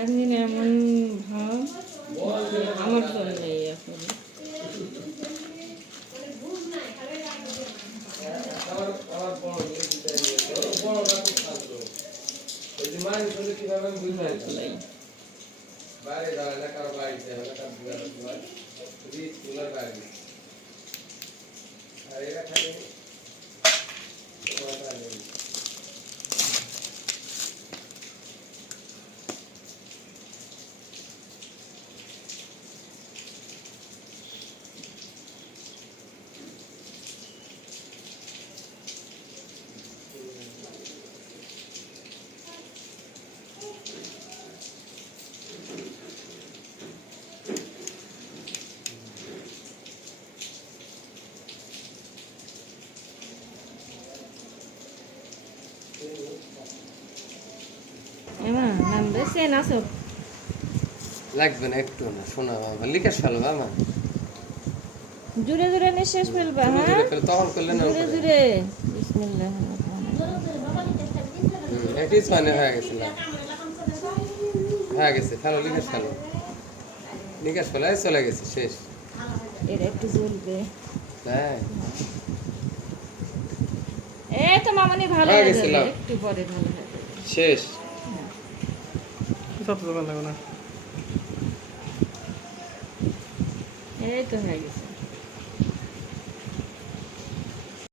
সারাদিন এমন ভাব আমার জন্যই এখন লাগবে না একটু না শোনা বাবা লিখে ফেলো বাবা জুড়ে জুড়ে নিঃশ্বাস ফেলবা হ্যাঁ তখন করলে না জুড়ে জুড়ে বিসমিল্লাহ এটিস মানে হয়ে গেছে না হয়ে গেছে ফেলো লিখে ফেলো লিখে ফেলো চলে গেছে শেষ এর একটু জ্বলবে হ্যাঁ এই তো মামনি ভালো হয়ে যাবে একটু পরে ভালো হবে শেষ সব দোকান লাগবে না এই তো হয়ে গেছে